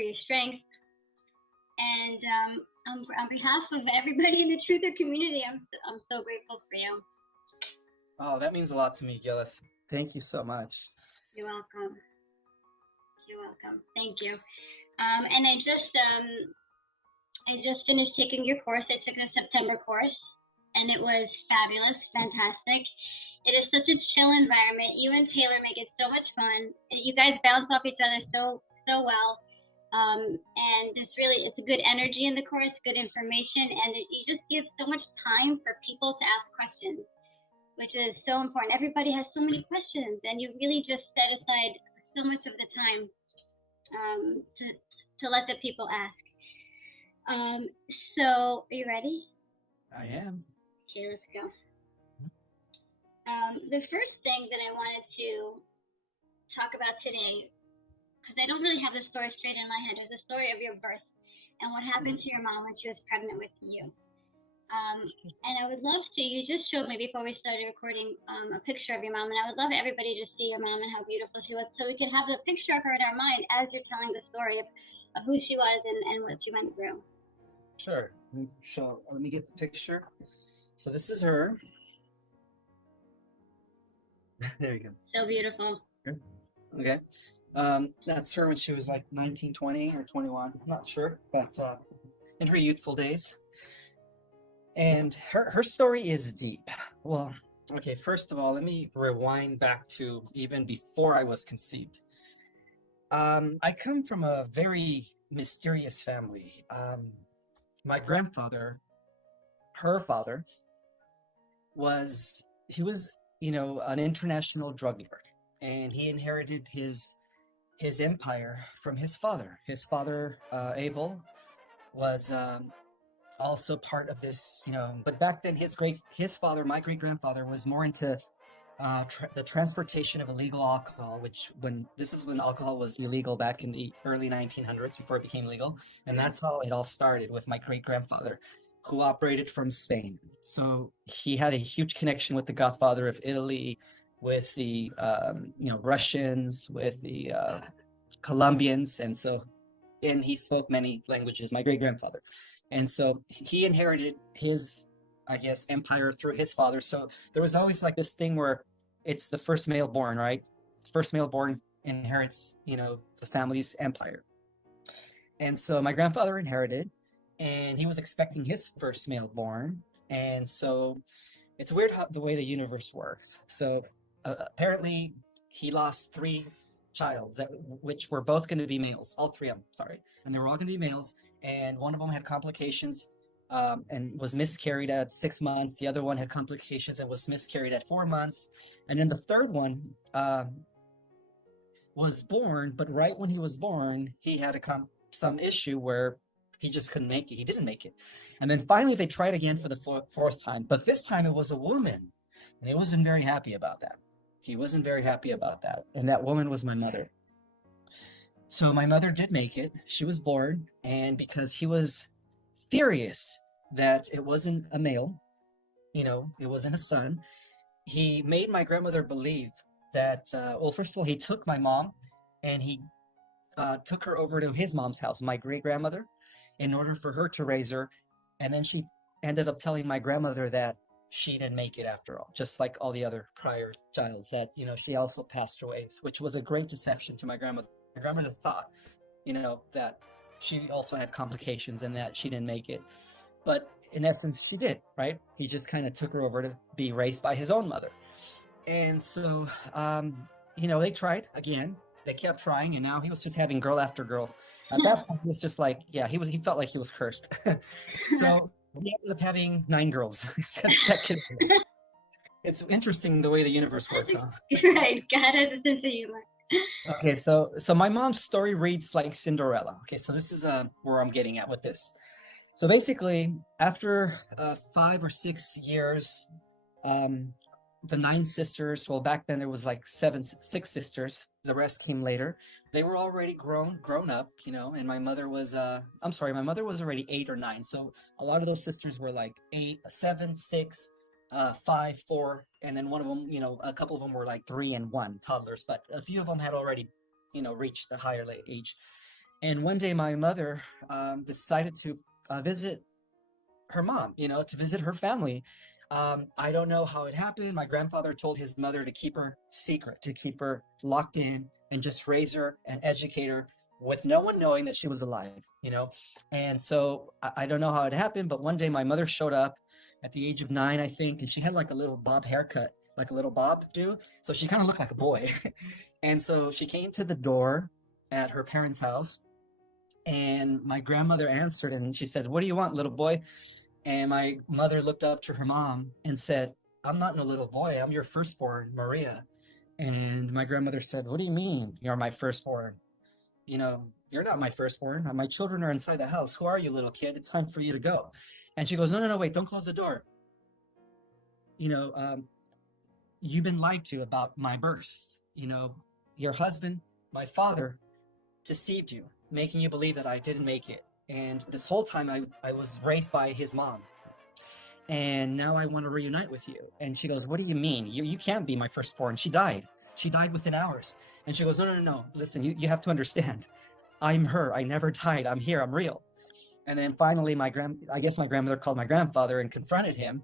for your strength. And on behalf of everybody in the truther community, I'm so grateful for you. Oh, that means a lot to me, 𝐙𝐿𝐻. Thank you so much. You're welcome. You're welcome. Thank you. And I just finished taking your course. I took a September course, and it was fabulous, fantastic. It is such a chill environment. You and Taylor make it so much fun. You guys bounce off each other so well. And it's a good energy in the course, good information, and you just give so much time for people to ask questions, which is so important. Everybody has so many questions, and you really just set aside so much of the time to let the people ask. So, are you ready? I am. Okay, let's go. The first thing that I wanted to talk about today, because I don't really have the story straight in my head, is the story of your birth and what happened to your mom when she was pregnant with you. And I would love to, you just showed me before we started recording a picture of your mom, and I would love everybody to see your mom and how beautiful she was, so we could have the picture of her in our mind as you're telling the story of who she was and what she went through. Sure. Let me get the picture. So this is her. There you go. So beautiful. Okay. That's her when she was like 19, 20 or 21. I'm not sure, but in her youthful days. And her story is deep. Well, okay, first of all, let me rewind back to even before I was conceived. I come from a very mysterious family. My grandfather, her father, was an international drug lord, and he inherited his empire from his father. His father, Abel, was also part of this, but back then his father, my great-grandfather, was more into the transportation of illegal alcohol, this is when alcohol was illegal back in the early 1900s before it became legal. And that's how it all started with my great-grandfather, who operated from Spain. So he had a huge connection with the Godfather of Italy, with the Russians, with the Colombians, and he spoke many languages, my great-grandfather. And so he inherited his, I guess, empire through his father. So there was always like this thing where it's the first male born, right? First male born inherits, the family's empire. And so my grandfather inherited, and he was expecting his first male born. And so it's weird the way the universe works. So apparently he lost 3 childs, which were both going to be males, all 3 of them, sorry. And they were all going to be males. And one of them had complications and was miscarried at 6 months. The other one had complications and was miscarried at 4 months. And then the third one was born, but right when he was born, he had some issue where he just couldn't make it. He didn't make it. And then finally they tried again for the fourth time, but this time it was a woman, and he wasn't very happy about that. He wasn't very happy about that. And that woman was my mother. So my mother did make it. She was born, and because he was furious that it wasn't a male, it wasn't a son, he made my grandmother believe that, first of all, he took my mom and he took her over to his mom's house, my great-grandmother, in order for her to raise her. And then she ended up telling my grandmother that she didn't make it after all, just like all the other prior childs, that, she also passed away, which was a great deception to my grandmother. My grandmother thought, that she also had complications and that she didn't make it. But in essence, she did, right? He just kind of took her over to be raised by his own mother. And so, they tried again. They kept trying, and now he was just having girl after girl. At that point, he was just like, he felt like he was cursed. So he ended up having 9 girls. It's interesting the way the universe works, huh? Right, God has a sense of humor. Okay, so my mom's story reads like Cinderella. Okay, so this is where I'm getting at with this. So basically, after 5 or 6 years, the 9 sisters, well, back then there was like 6 sisters. The rest came later. They were already grown up, and my mother was, my mother was already 8 or 9. So a lot of those sisters were like 8, 7, 6, 5, 4, and then one of them, a couple of them were like 3 and 1 toddlers, but a few of them had already, reached the higher age. And one day my mother decided to visit her mom, to visit her family. I don't know how it happened. My grandfather told his mother to keep her secret, to keep her locked in and just raise her and educate her with no one knowing that she was alive. And so I don't know how it happened, but one day my mother showed up at the age of 9, I think, and she had like a little bob haircut, like a little bob do. So she kind of looked like a boy. And so she came to the door at her parents' house, and my grandmother answered and she said, "What do you want, little boy?" And my mother looked up to her mom and said, "I'm not no little boy. I'm your firstborn, Maria." And my grandmother said, "What do you mean you're my firstborn? You're not my firstborn. My children are inside the house. Who are you, little kid? It's time for you to go." And she goes, "No, no, no, wait, don't close the door. You know, um, you've been lied to about my birth. Your husband, my father, deceived you, making you believe that I didn't make it. And this whole time I was raised by his mom. And now I want to reunite with you." And she goes, "What do you mean? You can't be my firstborn. She died. She died within hours." And she goes, "No, no, no, no. Listen, you have to understand. I'm her. I never died. I'm here. I'm real." And then finally, I guess my grandmother called my grandfather and confronted him.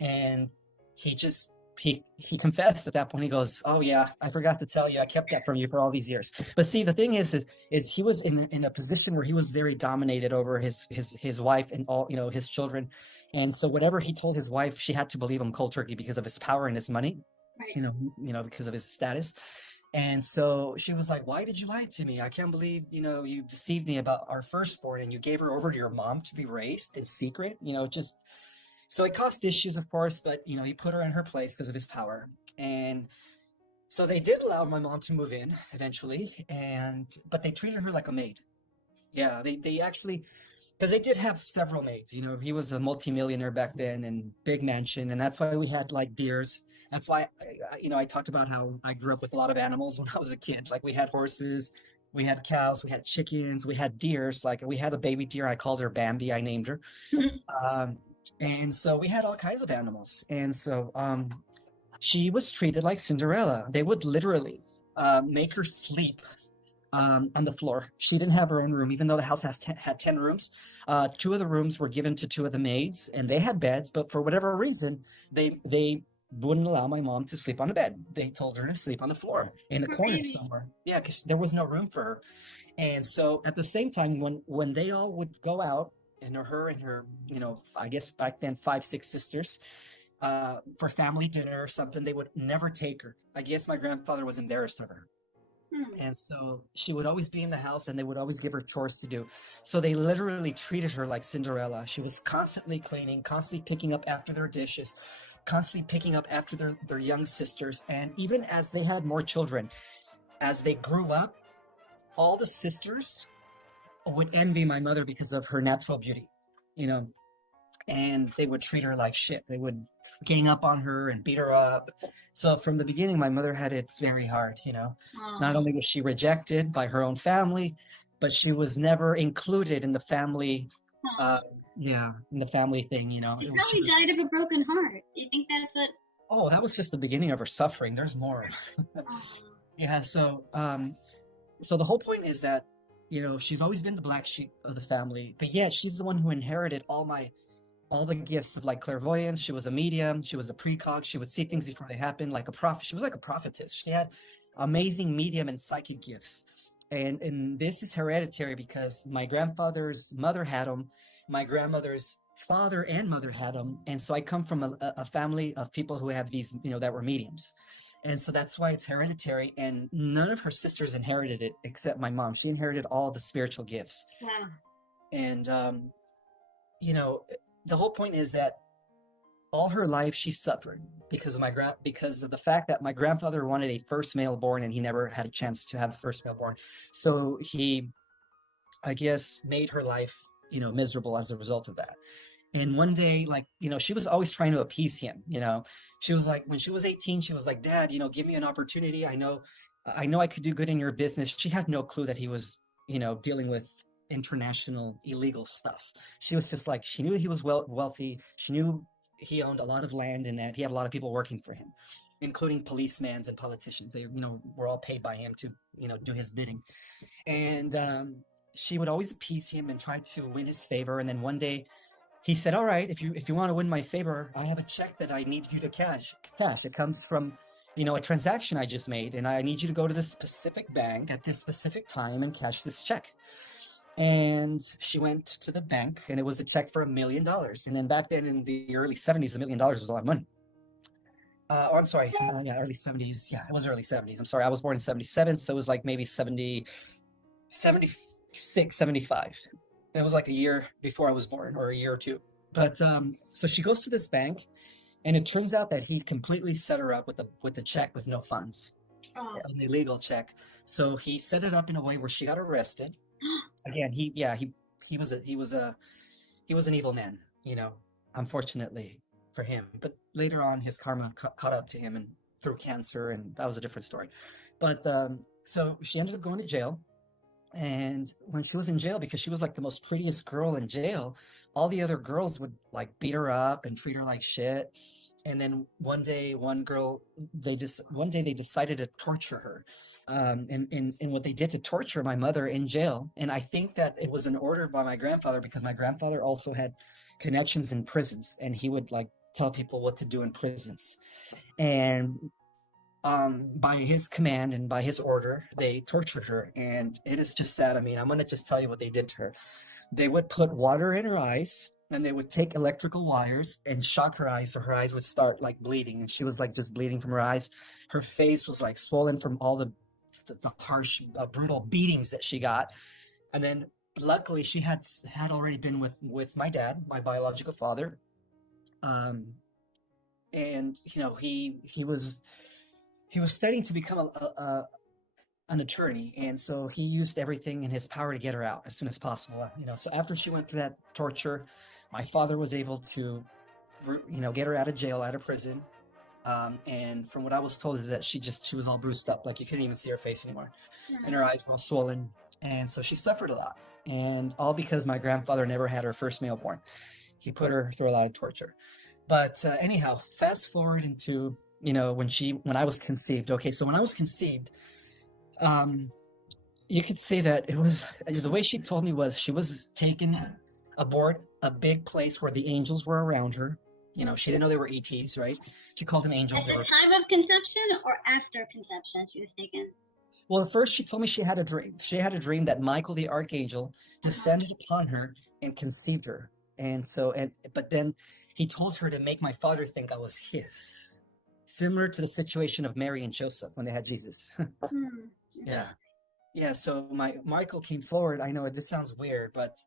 And he just, he confessed at that point. He goes, "Oh yeah, I forgot to tell you. I kept that from you for all these years." But see, the thing is he was in a position where he was very dominated over his wife and all, his children. And so whatever he told his wife, she had to believe him cold turkey because of his power and his money, Right. because of his status. And so she was like, "Why did you lie to me? I can't believe, you deceived me about our firstborn and you gave her over to your mom to be raised in secret, just." So it caused issues, of course, but, he put her in her place because of his power. And so they did allow my mom to move in eventually, but they treated her like a maid. Yeah, they actually, because they did have several maids. He was a multimillionaire back then and big mansion, and that's why we had like deers. That's why I talked about how I grew up with a lot of animals when I was a kid. Like we had horses, we had cows, we had chickens, we had deers. Like we had a baby deer. I called her Bambi. I named her. Um, and so we had all kinds of animals. And so she was treated like Cinderella. They would literally make her sleep on the floor. She didn't have her own room, even though the house had 10 rooms. Two of the rooms were given to two of the maids, and they had beds, but for whatever reason, they wouldn't allow my mom to sleep on a bed. They told her to sleep on the floor in the corner somewhere. Yeah, because there was no room for her. And so at the same time, when they all would go out, and her and her, I guess back then 5, 6 sisters, for family dinner or something, they would never take her. I guess my grandfather was embarrassed of her. And so she would always be in the house and they would always give her chores to do. So they literally treated her like Cinderella. She was constantly cleaning, constantly picking up after their dishes, constantly picking up after their young sisters. And even as they had more children, as they grew up, all the sisters would envy my mother because of her natural beauty, you know, and they would treat her like shit. They would gang up on her and beat her up. So from the beginning, my mother had it very hard. Not only was she rejected by her own family, but she was never included in the family. In the family thing. She probably died of a broken heart. Do you think that's what? Oh, that was just the beginning of her suffering. There's more. Yeah. So the whole point is that she's always been the black sheep of the family, but yet she's the one who inherited all the gifts of like clairvoyance. She was a medium. She was a precog. She would see things before they happened, like a prophet. She was like a prophetess. She had amazing medium and psychic gifts. And this is hereditary because my grandfather's mother had them. My grandmother's father and mother had them. And so I come from a family of people who have these, that were mediums. And so that's why it's hereditary. And none of her sisters inherited it except my mom. She inherited all the spiritual gifts. Wow. And, the whole point is that all her life she suffered because of the fact that my grandfather wanted a first male born and he never had a chance to have a first male born. So he, I guess, made her life, miserable as a result of that. And one day, she was always trying to appease him. She was like, when she was 18, she was like, "Dad, give me an opportunity. I know I could do good in your business." She had no clue that he was, dealing with international illegal stuff. She was just like, she knew he was wealthy. She knew he owned a lot of land and that he had a lot of people working for him, including policemen and politicians. They, were all paid by him to, do his bidding. And she would always appease him and try to win his favor. And then one day he said, "All right, if you want to win my favor, I have a check that I need you to cash. It comes from, a transaction I just made, and I need you to go to this specific bank at this specific time and cash this check." And she went to the bank, and it was a check for $1 million. And then back then in the early 70s, $1 million was a lot of money. Or I'm sorry, yeah, early 70s. Yeah, it was early 70s. I'm sorry, I was born in 77, so it was like maybe 70, 76, 75. It was like a year before I was born, or a year or two. But so she goes to this bank, and it turns out that he completely set her up with a check with no funds, an illegal check. So he set it up in a way where she got arrested. Again, he was an evil man, unfortunately for him. But later on, his karma caught up to him and through cancer, and that was a different story. But so she ended up going to jail. And when she was in jail, because she was like the most prettiest girl in jail, all the other girls would like beat her up and treat her like shit. And then one day, one day they decided to torture her. And what they did to torture my mother in jail. And I think that it was an order by my grandfather, because my grandfather also had connections in prisons, and he would like tell people what to do in prisons. And by his command and by his order, they tortured her. And it is just sad. I mean, I'm going to just tell you what they did to her. They would put water in her eyes, and they would take electrical wires and shock her eyes, so her eyes would start like bleeding, and she was like just bleeding from her eyes. Her face was like swollen from all the harsh, brutal beatings that she got. And then luckily she had already been with my dad, my biological father. And he was studying to become an attorney, and so he used everything in his power to get her out as soon as possible. So after she went through that torture, my father was able to get her out of jail, out of prison. And from what I was told is that she was all bruised up, like you couldn't even see her face anymore, and her eyes were all swollen. And so she suffered a lot, and all because my grandfather never had her first male born. He put her through a lot of torture. But anyhow, fast forward into when I was conceived. Okay, so when I was conceived, you could say that it was, the way she told me was, she was taken aboard a big place where the angels were around her. She didn't know they were ETs, right? She called them angels. At the time of conception or after conception she was taken? Well, first she told me she had a dream. She had a dream that Michael the archangel descended upon her and conceived her. But then he told her to make my father think I was his. Similar to the situation of Mary and Joseph when they had Jesus. Yeah. Yeah, so Michael came forward. I know this sounds weird, but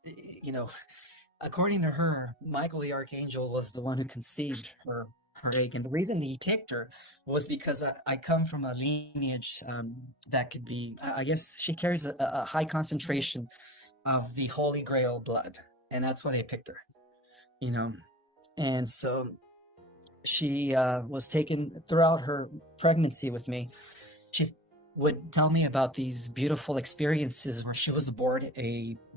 according to her, Michael the archangel was the one who conceived her egg. And the reason he picked her was because I come from a lineage that could be, I guess she carries a high concentration of the Holy Grail blood. And that's why they picked her, And so she was taken throughout her pregnancy with me. She would tell me about these beautiful experiences where she was aboard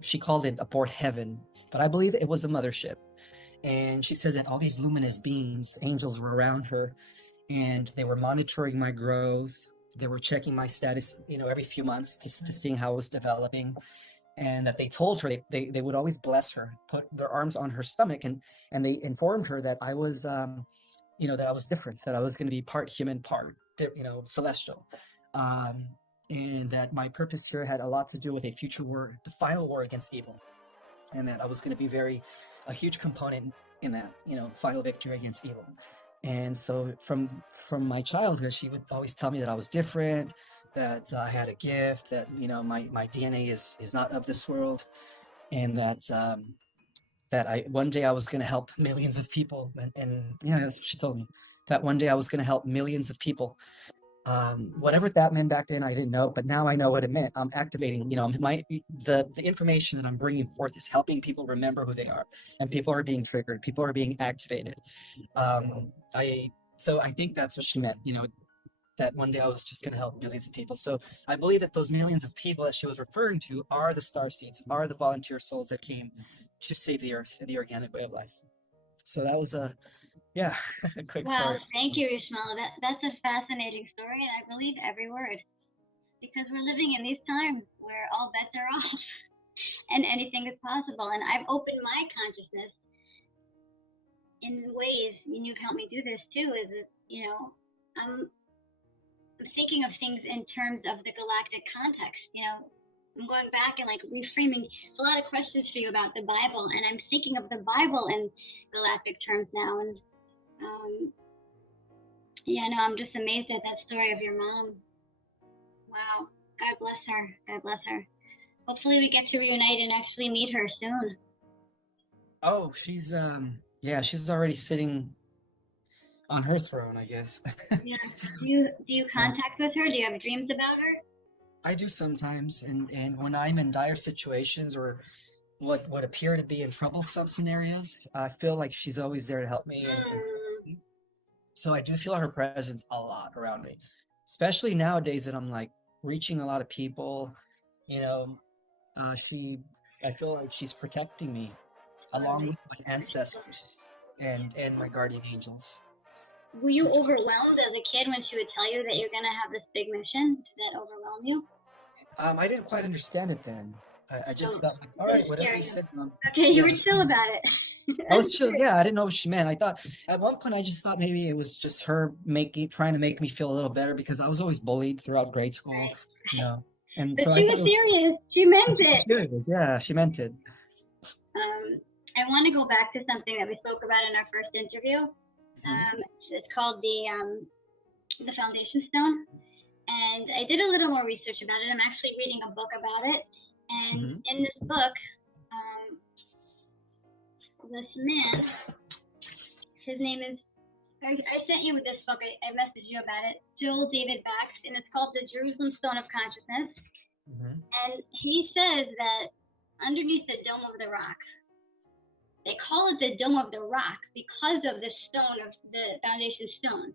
she called it aboard heaven, but I believe it was a mothership. And she says that all these luminous beings, angels, were around her, and they were monitoring my growth. They were checking my status, every few months to seeing how I was developing. And that they told her they would always bless her, put their arms on her stomach, and they informed her that I was, that I was different, that I was going to be part human, part, celestial. And that my purpose here had a lot to do with a future war, the final war against evil. And that I was going to be a huge component in that, final victory against evil. And so from my childhood, she would always tell me that I was different, that I had a gift, that, my DNA is not of this world, and that one day I was going to help millions of people. And that's what she told me, that one day I was going to help millions of people. Whatever that meant back then, I didn't know, but now I know what it meant. I'm activating, the information that I'm bringing forth is helping people remember who they are, and people are being triggered, people are being activated. So I think that's what she meant, that one day I was just going to help millions of people. So I believe that those millions of people that she was referring to are the star seeds, are the volunteer souls that came to save the earth and the organic way of life. So that was a quick story. Wow, thank you, Ismael. That's a fascinating story, and I believe every word, because we're living in these times where all bets are off. and anything is possible. And I've opened my consciousness in ways, and you've helped me do this too, I'm thinking of things in terms of the galactic context. I'm going back and like reframing. There's a lot of questions for you about the Bible, and I'm thinking of the Bible in galactic terms now. And I'm just amazed at that story of your mom. Wow. God bless her. God bless her. Hopefully we get to reunite and actually meet her soon. Oh, she's already sitting on her throne, I guess. Yeah. Do you contact with her? Do you have dreams about her? I do sometimes, and when I'm in dire situations or what appear to be in troublesome scenarios, I feel like she's always there to help me. And so I do feel her presence a lot around me, especially nowadays that I'm like reaching a lot of people. I feel like she's protecting me along with my ancestors and my guardian angels. Were you overwhelmed as a kid when she would tell you that you're going to have this big mission? Did that overwhelm you? I didn't quite understand it then. I just felt like, all right, whatever you said, Mom. Okay, you were chill about it. I was chill. Yeah, I didn't know what she meant. I thought at one point I just thought maybe it was just her trying to make me feel a little better because I was always bullied throughout grade school, And but so she was serious. She meant it. Serious. Yeah, she meant it. I want to go back to something that we spoke about in our first interview. It's called the Foundation Stone, and I did a little more research about it. I'm actually reading a book about it, and in this book, this man, his name is, I sent you this book, I messaged you about it, Joel David Bax, and it's called The Jerusalem Stone of Consciousness. And he says that underneath the Dome of the Rock, they call it the Dome of the Rock because of the stone of the foundation stone.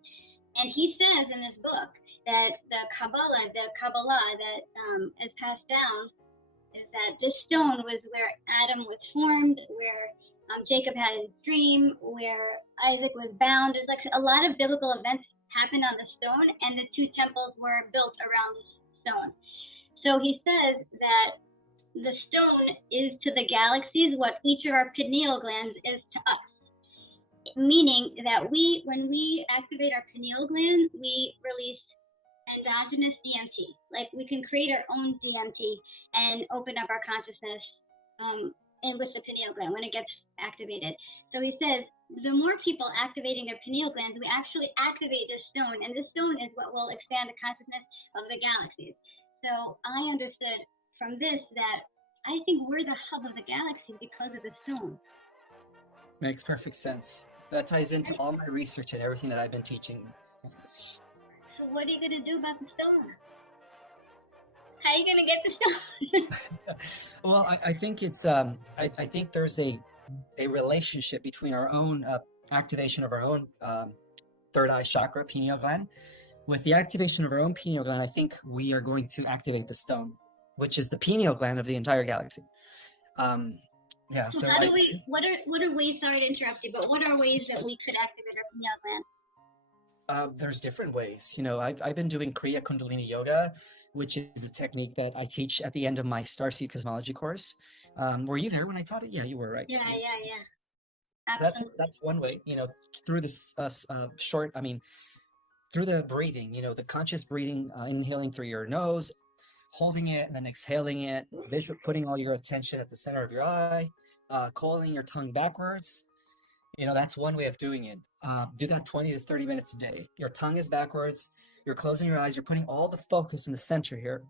And he says in this book that the Kabbalah that is passed down is that this stone was where Adam was formed, where Jacob had his dream, where Isaac was bound. There's like a lot of biblical events happened on the stone, and the two temples were built around the stone. So he says that the stone is to the galaxies what each of our pineal glands is to us. Meaning that when we activate our pineal gland, we release endogenous DMT. Like we can create our own DMT and open up our consciousness and with the pineal gland when it gets activated. So he says the more people activating their pineal glands, we actually activate this stone, and this stone is what will expand the consciousness of the galaxies. So I understood from this that I think we're the hub of the galaxy because of the stone. Makes perfect sense. That ties into all my research and everything that I've been teaching. So what are you going to do about the stone? How are you going to get the stone? Well, I think it's I think there's a relationship between our own activation of our own third eye chakra, pineal gland. With the activation of our own pineal gland, I think we are going to activate the stone, which is the pineal gland of the entire galaxy. Yeah. So how do we? What are ways? Sorry to interrupt you, but what are ways that we could activate our pineal gland? There's different ways. I've been doing Kriya Kundalini Yoga, which is a technique that I teach at the end of my Starseed Cosmology course. Were you there when I taught it? Yeah, you were, right? Yeah. That's one way. Through this through the breathing. The conscious breathing, inhaling through your nose, holding it, and then exhaling it. Putting all your attention at the center of your eye, coiling your tongue backwards. That's one way of doing it. Do that 20 to 30 minutes a day. Your tongue is backwards. You're closing your eyes. You're putting all the focus in the center here.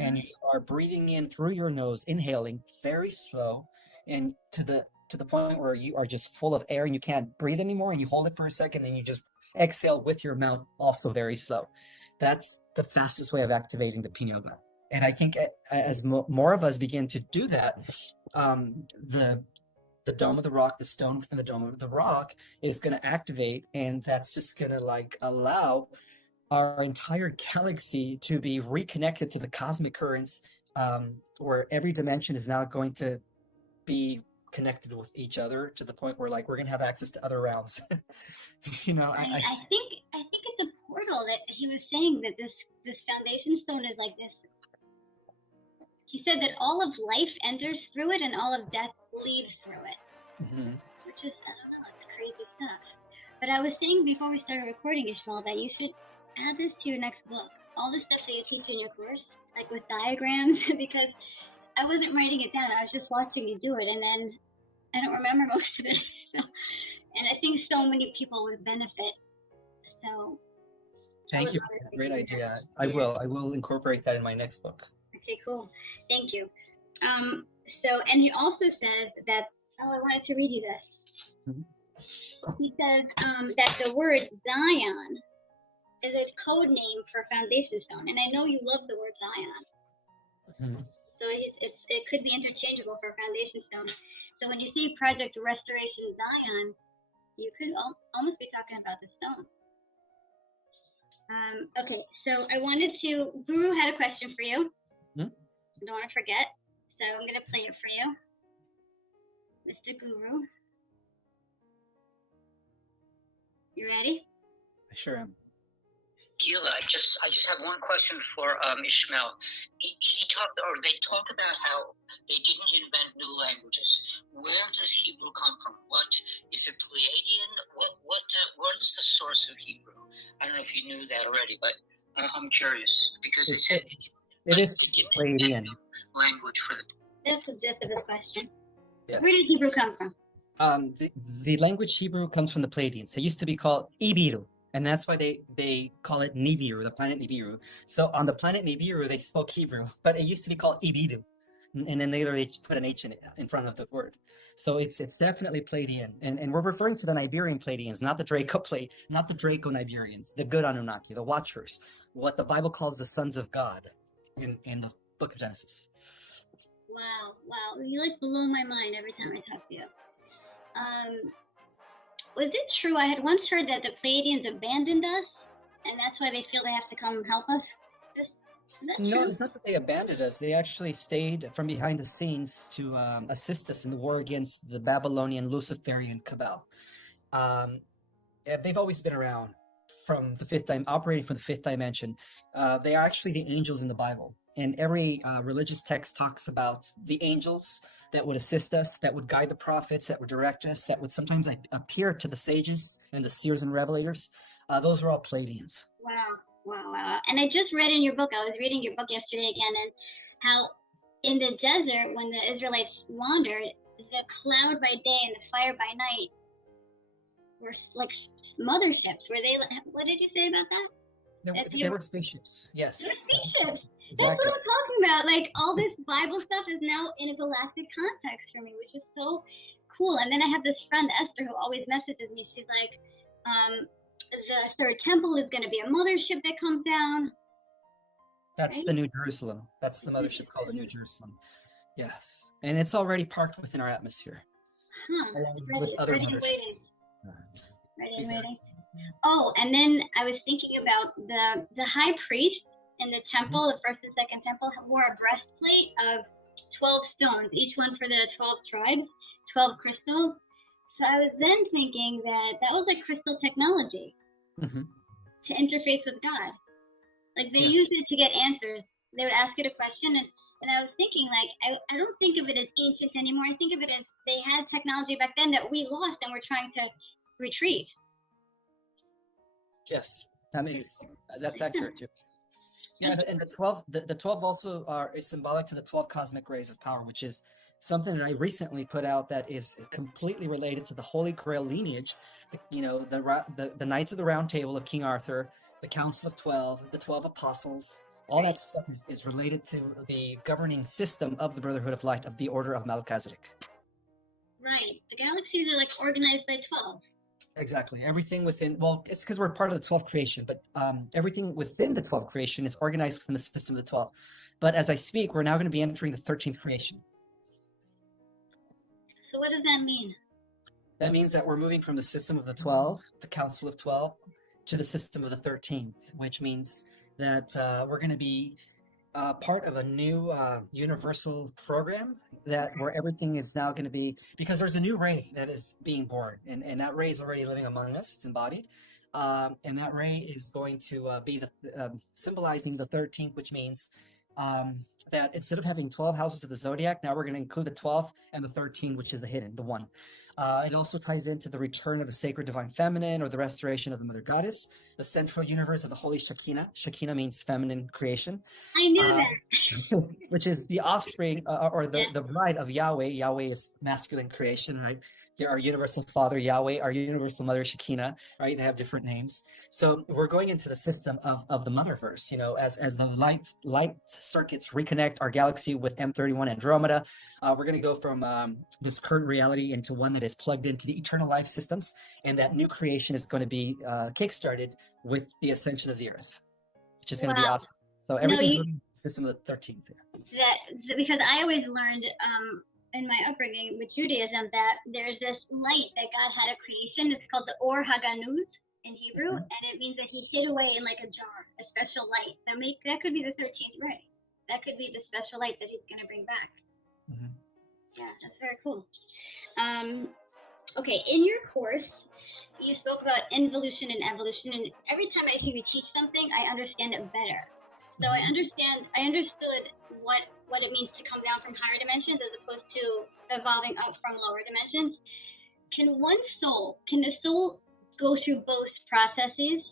And you are breathing in through your nose, inhaling very slow, and to the point where you are just full of air and you can't breathe anymore, and you hold it for a second, and you just exhale with your mouth, also very slow. That's the fastest way of activating the pineal gland. And I think as more of us begin to do that, the Dome of the Rock, the stone within the Dome of the Rock, is going to activate, and that's just going to allow our entire galaxy to be reconnected to the cosmic currents, where every dimension is now going to be connected with each other to the point where we're going to have access to other realms. I think it's a portal that he was saying that this foundation stone is like this he said that all of life enters through it and all of death leaves through it. Mm-hmm. Which is, I don't know, it's crazy stuff. But I was saying before we started recording, Ishmael, that you should add this to your next book. All the stuff that you teach in your course, like with diagrams, because I wasn't writing it down. I was just watching you do it, and then I don't remember most of it. So, and I think so many people would benefit. So Thank you for that great idea. I will incorporate that in my next book. Okay, cool. Thank you. And he also says that, I wanted to read you this. Mm-hmm. He says that the word Zion is a code name for foundation stone. And I know you love the word Zion. Mm-hmm. So it could be interchangeable for foundation stone. So when you see Project Restoration Zion, you could almost be talking about the stone. Okay, so Guru had a question for you. Mm-hmm. I don't want to forget. So I'm going to play it for you. Mr. Guru. You ready? I sure am. Gila, I just have one question for Ismael. They talk about how they didn't invent new languages. Where does Hebrew come from? What is it, Pleiadian? What is the source of Hebrew? I don't know if you knew that already, but I'm curious because it is Pleiadian language for the. That's the gist of the question. Yes. Where did Hebrew come from? The language Hebrew comes from the Pleiadians. It used to be called Ibiru, and that's why they call it Nibiru, the planet Nibiru. So on the planet Nibiru, they spoke Hebrew, but it used to be called Ibiru, and then later they put an H in front of the word. So it's definitely Pleiadian, and we're referring to the Iberian Pleiadians, not the Draco Iberians, the good Anunnaki, the Watchers, what the Bible calls the sons of God in the Book of Genesis. Wow, you like blow my mind every time I talk to you. Was it true? I had once heard that the Pleiadians abandoned us, and that's why they feel they have to come help us. No, it's not that they abandoned us. They actually stayed from behind the scenes to assist us in the war against the Babylonian Luciferian cabal. They've always been around from the operating from the fifth dimension. They are actually the angels in the Bible. And every religious text talks about the angels that would assist us, that would guide the prophets, that would direct us, that would sometimes appear to the sages and the seers and revelators. Those are all Pleiadians. Wow. And I just read in your book, I was reading your book yesterday again, and how in the desert, when the Israelites wandered, the cloud by day and the fire by night were like motherships. Were they? What did you say about that? They were spaceships, yes. They were spaceships. Exactly. That's what I'm talking about. Like, all this Bible stuff is now in a galactic context for me, which is so cool. And then I have this friend, Esther, who always messages me. She's like, the third temple is going to be a mothership that comes down. That's right? The New Jerusalem. That's the mothership called the New Jerusalem. Yes. And it's already parked within our atmosphere. With other motherships. Ready and waiting. Oh, and then I was thinking about the high priest in the temple, the first and second temple, wore a breastplate of 12 stones, each one for the 12 tribes, 12 crystals. So I was then thinking that was like crystal technology to interface with God. Like they used it to get answers. They would ask it a question, and I was thinking, like, I don't think of it as ancient anymore. I think of it as they had technology back then that we lost and we're trying to retrieve. Yes, that's accurate too. Yeah, and the 12 also is symbolic to the 12 cosmic rays of power, which is something that I recently put out that is completely related to the Holy Grail lineage. The Knights of the Round Table of King Arthur, the Council of 12, the 12 Apostles. All that stuff is related to the governing system of the Brotherhood of Light, of the Order of Melchizedek. Right. The galaxies are like organized by 12. Exactly. Everything within, well, it's because we're part of the 12th creation, but everything within the 12th creation is organized within the system of the 12. But as I speak, we're now going to be entering the 13th creation. So what does that mean? That means that we're moving from the system of the 12, the Council of 12, to the system of the 13th, which means that we're going to be part of a new universal program where everything is now going to be, because there's a new ray that is being born, and that ray is already living among us. It's embodied, and that ray is going to be symbolizing the 13th, which means that instead of having 12 houses of the zodiac, now we're going to include the 12th and the 13, which is the hidden, the one. It also ties into the return of the sacred divine feminine, or the restoration of the mother goddess, the central universe of the holy Shekinah. Shekinah means feminine creation. I knew Uh, that. which is the offspring or the bride of Yahweh. Yahweh is masculine creation, right? Our universal father, Yahweh, our universal mother, Shekinah, right? They have different names. So we're going into the system of the motherverse, as the light circuits reconnect our galaxy with M31 Andromeda. We're going to go from this current reality into one that is plugged into the eternal life systems, and that new creation is going to be kickstarted with the ascension of the earth, which is going to be awesome. So everything's moving the system of the 13th. Because I always learned in my upbringing with Judaism that there's this light that God had at creation. It's called the Or Haganuz in Hebrew, and it means that he hid away in like a jar, a special light. So that could be the 13th ray. That could be the special light that he's going to bring back. Yeah, that's very cool. Okay, in your course, you spoke about involution and evolution, and every time I hear you teach something, I understand it better. So I understood what it means to come down from higher dimensions as opposed to evolving up from lower dimensions. Can the soul go through both processes?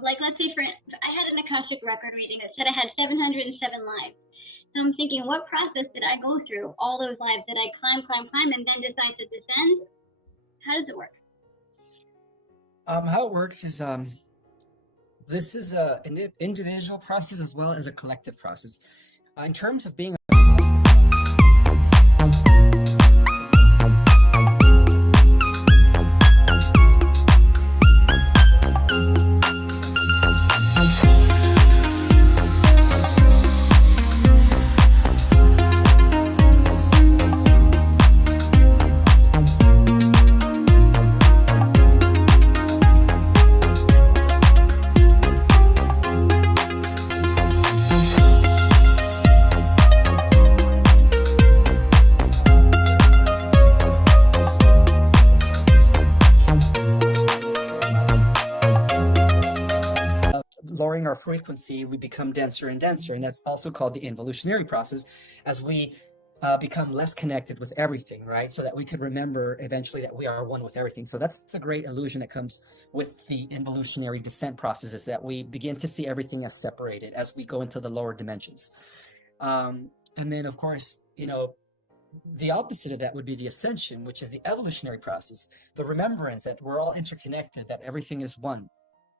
Like, let's say I had an Akashic record reading that said I had 707 lives. So I'm thinking, what process did I go through? All those lives, did I climb, and then decide to descend? How does it work? How it works is this is an individual process as well as a collective process. In terms of being lowering our frequency, we become denser and denser, and that's also called the involutionary process, as we become less connected with everything, right? So that we could remember eventually that we are one with everything. So that's the great illusion that comes with the involutionary descent process, is that we begin to see everything as separated as we go into the lower dimensions. And then, of course, the opposite of that would be the ascension, which is the evolutionary process, the remembrance that we're all interconnected, that everything is one,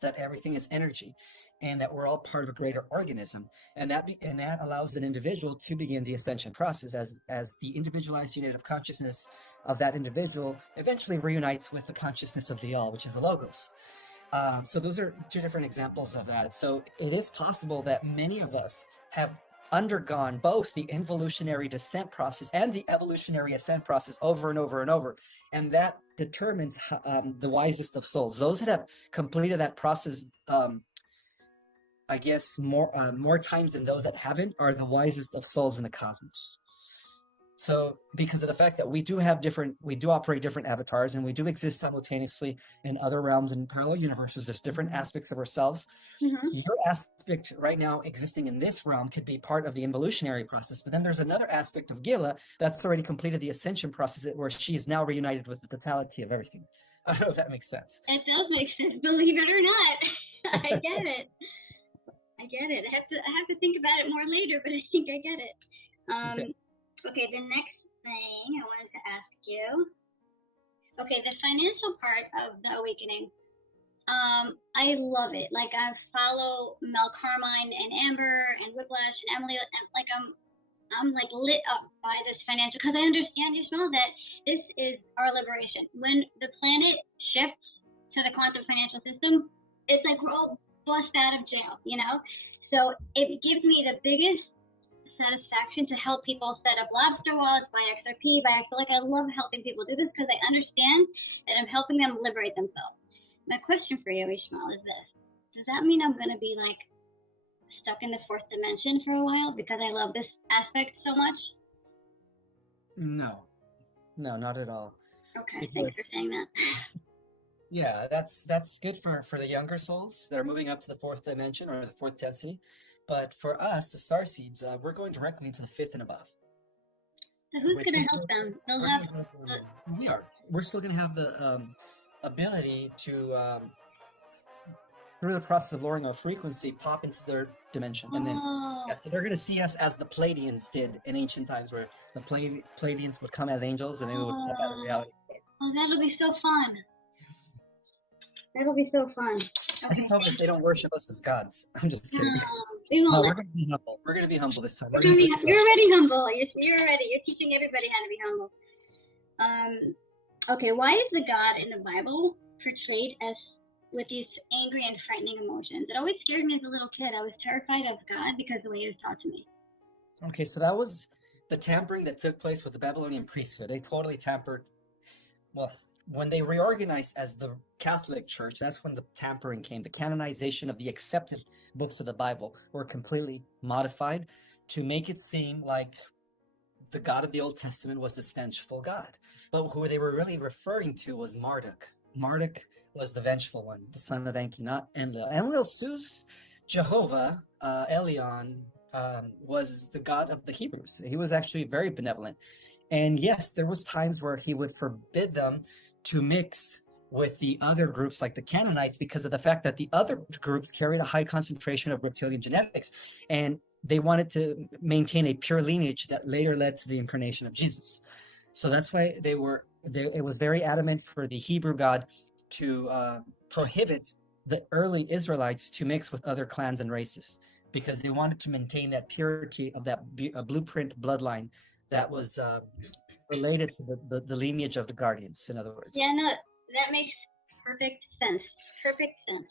that everything is energy, and that we're all part of a greater organism, and that allows an individual to begin the ascension process as the individualized unit of consciousness of that individual eventually reunites with the consciousness of the all, which is the logos. So those are two different examples of that. So it is possible that many of us have undergone both the involutionary descent process and the evolutionary ascent process over and over and over, and that determines the wisest of souls. Those that have completed that process, I guess more times than those that haven't, are the wisest of souls in the cosmos. So because of the fact that we do operate different avatars, and we do exist simultaneously in other realms and parallel universes, there's different aspects of ourselves. Your aspect right now existing in this realm could be part of the involutionary process, but then there's another aspect of 𝐙𝐃𝐂 that's already completed the ascension process, where she is now reunited with the totality of everything. I don't know if that makes sense. It does make sense, believe it or not. I get it. I have to think about it more later, but I think I get it. Okay, the next thing I wanted to ask you. Okay, the financial part of the awakening. I love it. Like, I follow Mel Carmine and Amber and Whiplash and Emily, and like I'm like lit up by this financial, because I understand, Ismael, that this is our liberation. When the planet shifts to the quantum financial system, it's like we're all bust out of jail, So it gives me the biggest satisfaction to help people set up lobster wallets, buy XRP, I feel like I love helping people do this because I understand that I'm helping them liberate themselves. My question for you, Ismael, is this. Does that mean I'm going to be like stuck in the fourth dimension for a while because I love this aspect so much? No, not at all. Okay, thanks for saying that. Yeah, that's good for the younger souls that are moving up to the fourth dimension or the fourth density. But for us, the starseeds, we're going directly into the fifth and above. So who's Which going to means help them? They'll we're have. we are. We're still going to have the ability to, through the process of lowering our frequency, pop into their dimension, and then Oh, so they're going to see us as the Pleiadians did in ancient times, where the Pleiadians would come as angels, and they would pop out of reality. oh, that'll be so fun. That'll be so fun. I just hope that they don't worship us as gods. I'm just kidding. We No, won't. we're going to be humble. We're going to be humble this time. You're already humble. You're already. You're teaching everybody how to be humble. Okay, why is the God in the Bible portrayed as with these angry and frightening emotions? It always scared me as a little kid. I was terrified of God because of the way he was taught to me. Okay, so that was the tampering that took place with the Babylonian priesthood. They totally tampered. Well, when they reorganized as the Catholic Church, that's when the tampering came. The canonization of the accepted books of the Bible were completely modified to make it seem like the God of the Old Testament was this vengeful God. But who they were really referring to was Marduk. Marduk was the vengeful one, the son of Enki, not Enlil. Enlil's Jehovah, Elion, was the God of the Hebrews. He was actually very benevolent. And yes, there was times where he would forbid them to mix with the other groups like the Canaanites because of the fact that the other groups carried a high concentration of reptilian genetics, and they wanted to maintain a pure lineage that later led to the incarnation of Jesus. So that's why it was very adamant for the Hebrew God to prohibit the early Israelites to mix with other clans and races, because they wanted to maintain that purity of that blueprint bloodline that was related to the lineage of the guardians, in other words. Yeah, no, that makes perfect sense. Perfect sense.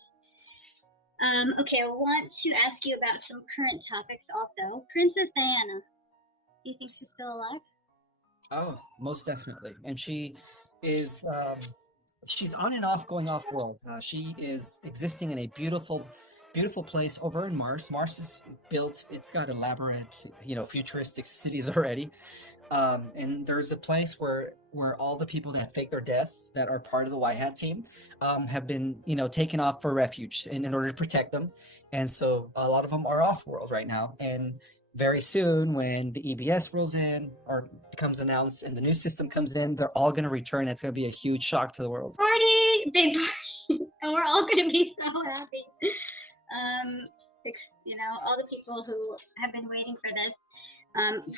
Okay, I want to ask you about some current topics also. Princess Diana, do you think she's still alive? Oh, most definitely. And she is, she's on and off, going off world. She is existing in a beautiful, beautiful place over in Mars. Mars is built, it's got elaborate, futuristic cities already. And there's a place where all the people that fake their death that are part of the White Hat team have been, taken off for refuge in order to protect them. And so a lot of them are off world right now. And very soon, when the EBS rolls in or becomes announced and the new system comes in, they're all going to return. It's going to be a huge shock to the world. Party! Big party! And we're all going to be so happy. All the people who have been waiting for this.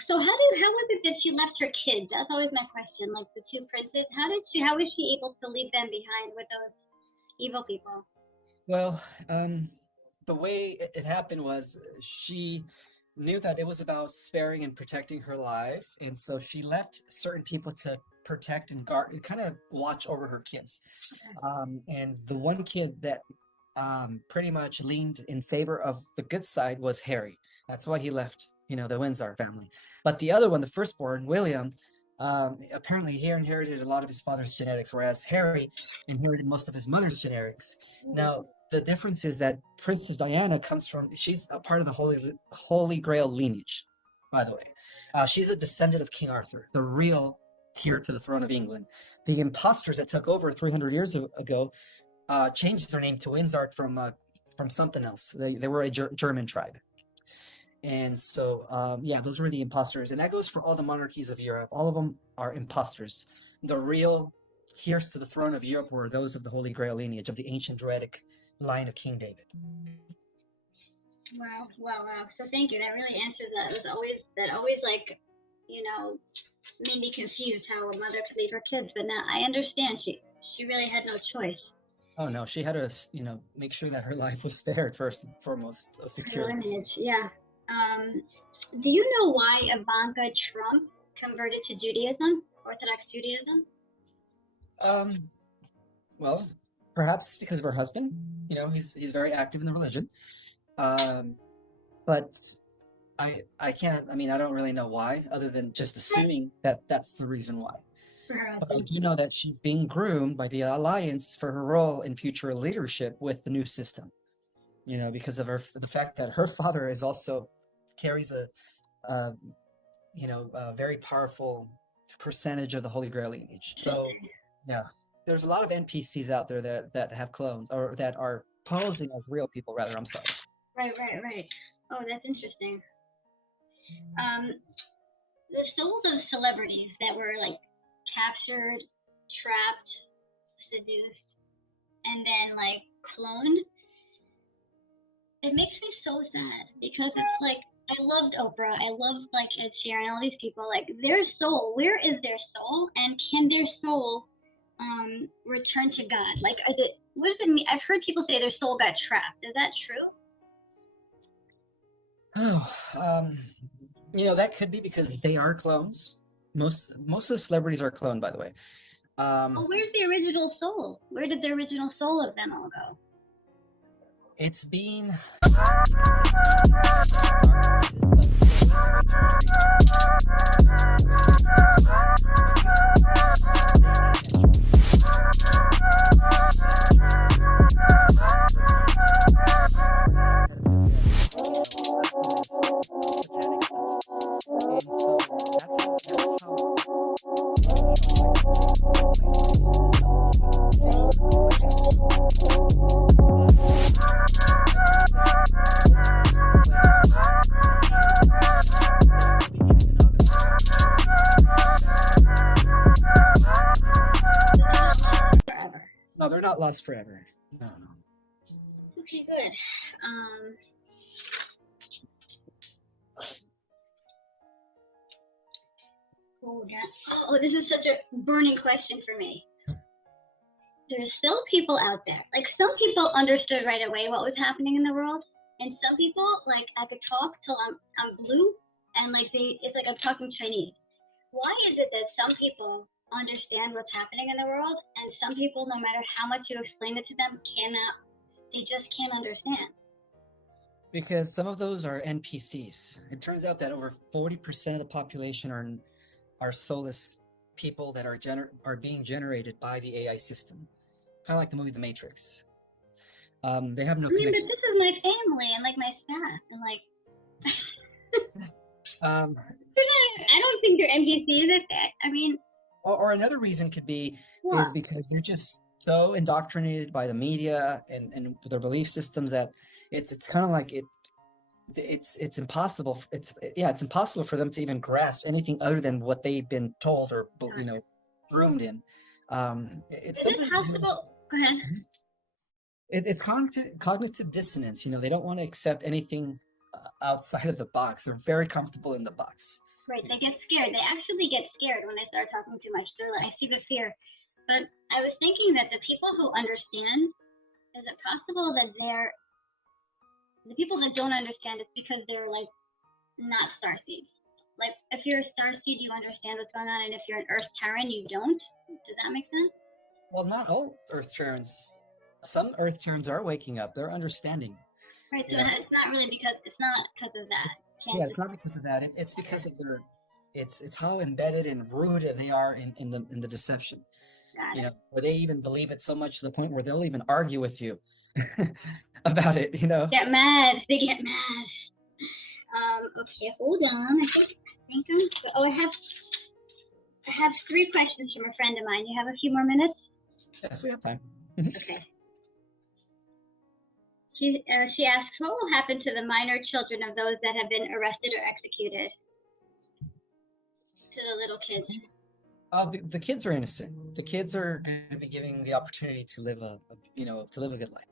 So how was it that she left her kids? That's always my question. Like the two princes, how was she able to leave them behind with those evil people? Well, the way it happened was she knew that it was about sparing and protecting her life, and so she left certain people to protect and guard and kind of watch over her kids. And the one kid that pretty much leaned in favor of the good side was Harry. That's why he left, the Windsor family. But the other one, the firstborn, William, apparently he inherited a lot of his father's genetics, whereas Harry inherited most of his mother's genetics. Now, the difference is that Princess Diana she's a part of the Holy Grail lineage, by the way. She's a descendant of King Arthur, the real heir to the throne of England. The imposters that took over 300 years ago changed their name to Windsor from something else. They were a German tribe. And so, those were the imposters. And that goes for all the monarchies of Europe. All of them are imposters. The real heirs to the throne of Europe were those of the Holy Grail lineage, of the ancient Druidic line of King David. Wow. So thank you. That really answers that. It was always made me confused how a mother could leave her kids. But now I understand she really had no choice. Oh, no. She had to, make sure that her life was spared first and foremost. Secure. Lineage, yeah. Do you know why Ivanka Trump converted to Judaism, Orthodox Judaism? Well, perhaps because of her husband. He's very active in the religion. But I can't. I don't really know why, other than just assuming that that's the reason why. But I do know that she's being groomed by the Alliance for her role in future leadership with the new system. Because of the fact that her father is also carries a very powerful percentage of the Holy Grail lineage. So, yeah, there's a lot of NPCs out there that have clones or that are posing as real people. Rather, I'm sorry. Right. Oh, that's interesting. The souls of celebrities that were like captured, trapped, seduced, and then like cloned. It makes me so sad because it's like I loved Oprah, I loved like Ed Sheeran, all these people. Like their soul, where is their soul, and can their soul return to God? Like, what does it mean? I've heard people say their soul got trapped. Is that true? Oh, that could be because they are clones. Most of the celebrities are cloned, by the way. Where's the original soul? Where did the original soul of them all go? It's being No, they're not lost forever. No. Okay, good. This is such a burning question for me. There's still people out there. Like, some people understood right away what was happening in the world, and some people, like, I could talk till I'm blue, and like it's like I'm talking Chinese. Why is it that some people understand what's happening in the world, and some people, no matter how much you explain it to them, they just can't understand? Because some of those are NPCs. It turns out that over 40% of the population are soulless people that are being generated by the AI system. Kind of like the movie The Matrix. They have no connection. But this is my family and like my staff and like. I don't think they're NPCs. I mean. Or another reason could be is because they're just so indoctrinated by the media and their belief systems that it's kind of like it's impossible. It's impossible for them to even grasp anything other than what they've been told or groomed in. It's something possible. Go ahead. It's cognitive dissonance. They don't want to accept anything outside of the box. They're very comfortable in the box. Right, they get scared. They actually get scared when I start talking too much. So I see the fear. But I was thinking that the people who understand, is it possible that the people that don't understand, it's because they're like not starseeds. Like if you're a starseed, you understand what's going on, and if you're an Earth Terran, you don't. Does that make sense? Well, not all Earth Terrans. Some Earth Terrans are waking up. They're understanding. Right, so it's not really because of that. It's not because of that. It's because of it's how embedded and rooted they are in the deception. Where they even believe it so much to the point where they'll even argue with you about it. Get mad. They get mad. Okay, hold on. I have 3 questions from a friend of mine. You have a few more minutes? Yes, we have time. Okay. She asks, what will happen to the minor children of those that have been arrested or executed? To the little kids. The kids are innocent. The kids are going to be given the opportunity to live a good life.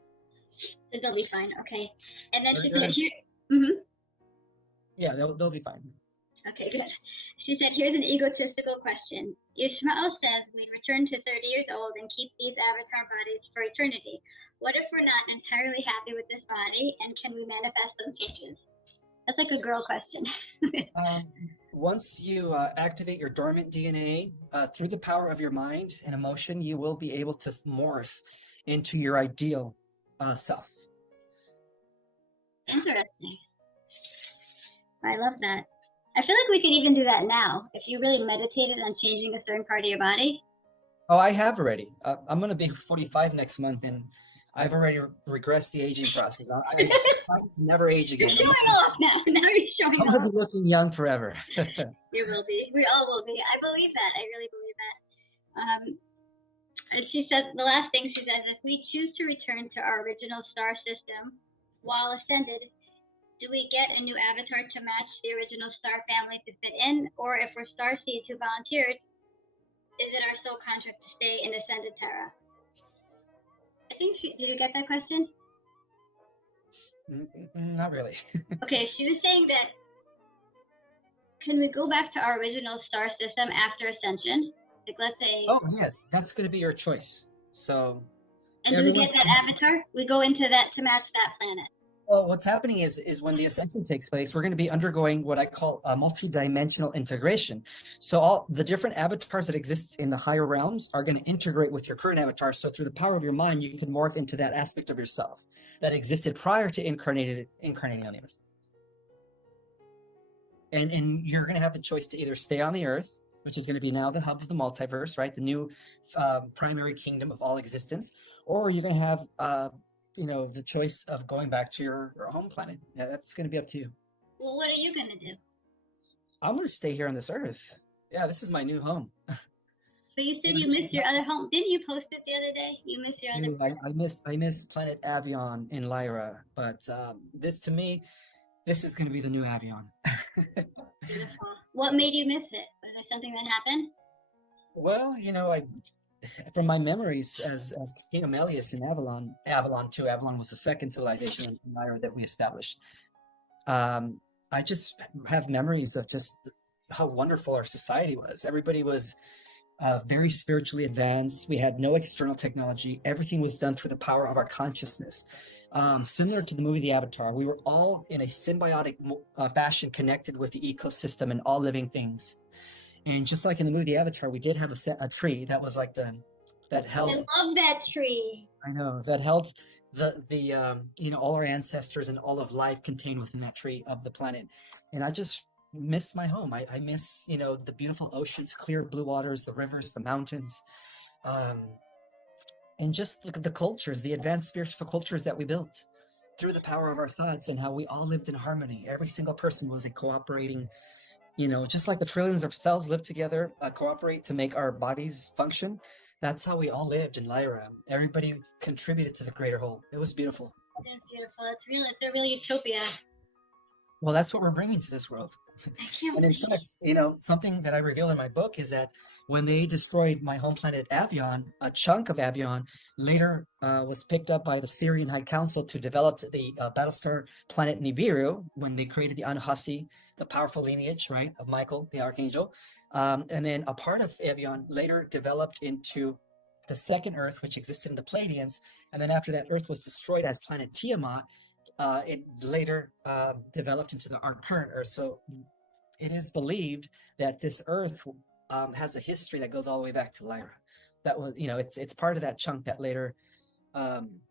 So they'll be fine. Okay. And then she said, Yeah, they'll be fine. Okay, good. She said, here's an egotistical question. Ismael says we return to 30 years old and keep these avatar bodies for eternity. What if we're not entirely happy with this body, and can we manifest those changes? That's like a girl question. Once you activate your dormant DNA through the power of your mind and emotion, you will be able to morph into your ideal self. Interesting. I love that. I feel like we could even do that now. If you really meditated on changing a certain part of your body. Oh, I have already. I'm going to be 45 next month, and I've already regressed the aging process. I never age again. You're showing off now. Now you're showing off. I'm going to be looking young forever. You will be. We all will be. I believe that. I really believe that. And she says, the last thing she says, if we choose to return to our original star system while ascended, do we get a new avatar to match the original star family to fit in? Or if we're star seeds who volunteered, is it our soul contract to stay in Ascended Terra? I think did you get that question? Not really. Okay, she was saying that, can we go back to our original star system after ascension? Like, let's say. Oh, yes, that's going to be your choice. So. And do we get that avatar? We go into that to match that planet. Well, what's happening is when the ascension takes place, we're going to be undergoing what I call a multi-dimensional integration. So all the different avatars that exist in the higher realms are going to integrate with your current avatar. So through the power of your mind, you can morph into that aspect of yourself that existed prior to incarnating on the earth. And you're going to have the choice to either stay on the earth, which is going to be now the hub of the multiverse, right? The new primary kingdom of all existence, or you're going to have the choice of going back to your home planet. Yeah, that's going to be up to you. Well, what are you going to do? I'm going to stay here on this earth. Yeah, this is my new home. So you said you missed your other home. Didn't you post it the other day? You missed your other. I miss planet Avion in Lyra, but this to me, this is going to be the new Avion. Beautiful. What made you miss it? Was there something that happened? Well, from my memories as King Amelius in Avalon 2, Avalon was the second civilization in Lyra that we established. I just have memories of just how wonderful our society was. Everybody was very spiritually advanced. We had no external technology. Everything was done through the power of our consciousness. Similar to the movie The Avatar, we were all in a symbiotic fashion connected with the ecosystem and all living things. And just like in the movie The Avatar, we did have a tree that was like that held. I love that tree. I know that held all our ancestors and all of life contained within that tree of the planet. And I just miss my home. I miss the beautiful oceans, clear blue waters, the rivers, the mountains, and just the cultures, the advanced spiritual cultures that we built through the power of our thoughts and how we all lived in harmony. Every single person was a cooperating. Just like the trillions of cells live together, cooperate to make our bodies function. That's how we all lived in Lyra. Everybody contributed to the greater whole. It was beautiful. That's beautiful. It's real. It's a real utopia. Well, that's what we're bringing to this world. I can't And in wait. fact, something that I reveal in my book is that when they destroyed my home planet Avion, a chunk of Avion later was picked up by the Syrian High Council to develop the Battlestar planet Nibiru when they created the Anuhasi, the powerful lineage, right, of Michael, the Archangel. And then a part of Avion later developed into the second Earth, which existed in the Pleiadians. And then after that Earth was destroyed as planet Tiamat, it later developed into our current Earth. So it is believed that this Earth has a history that goes all the way back to Lyra. That was, it's part of that chunk that later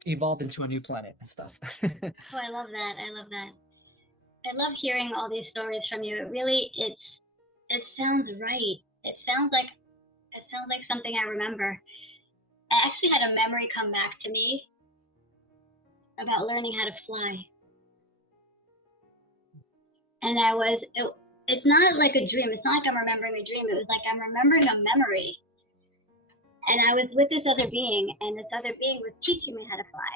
evolved into a new planet and stuff. Oh, I love that. I love that. I love hearing all these stories from you. It sounds right. It sounds like something I remember. I actually had a memory come back to me about learning how to fly. And it's not like a dream. It's not like I'm remembering a dream. It was like I'm remembering a memory. And I was with this other being, and this other being was teaching me how to fly.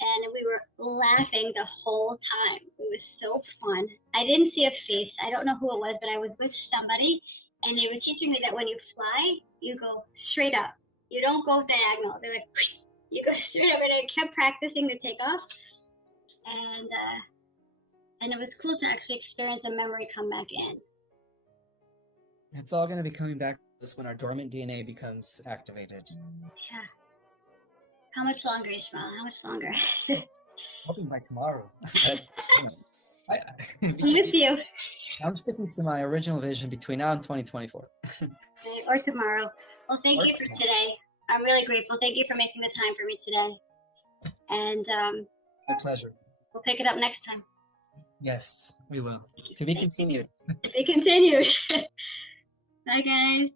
And we were laughing the whole time. It was so fun. I didn't see a face. I don't know who it was, but I was with somebody, and they were teaching me that when you fly, you go straight up. You don't go diagonal. They're like, you go straight up. And I kept practicing the takeoff, and it was cool to actually experience a memory come back in. It's all going to be coming back to us when our dormant DNA becomes activated. Yeah. How much longer, Ismael? How much longer? Hoping by tomorrow. I miss you. I'm sticking to my original vision between now and 2024. Or tomorrow. Well, thank you for today. I'm really grateful. Thank you for making the time for me today. And my pleasure. We'll pick it up next time. Yes, we will. To be continued. To be continued. Bye, guys.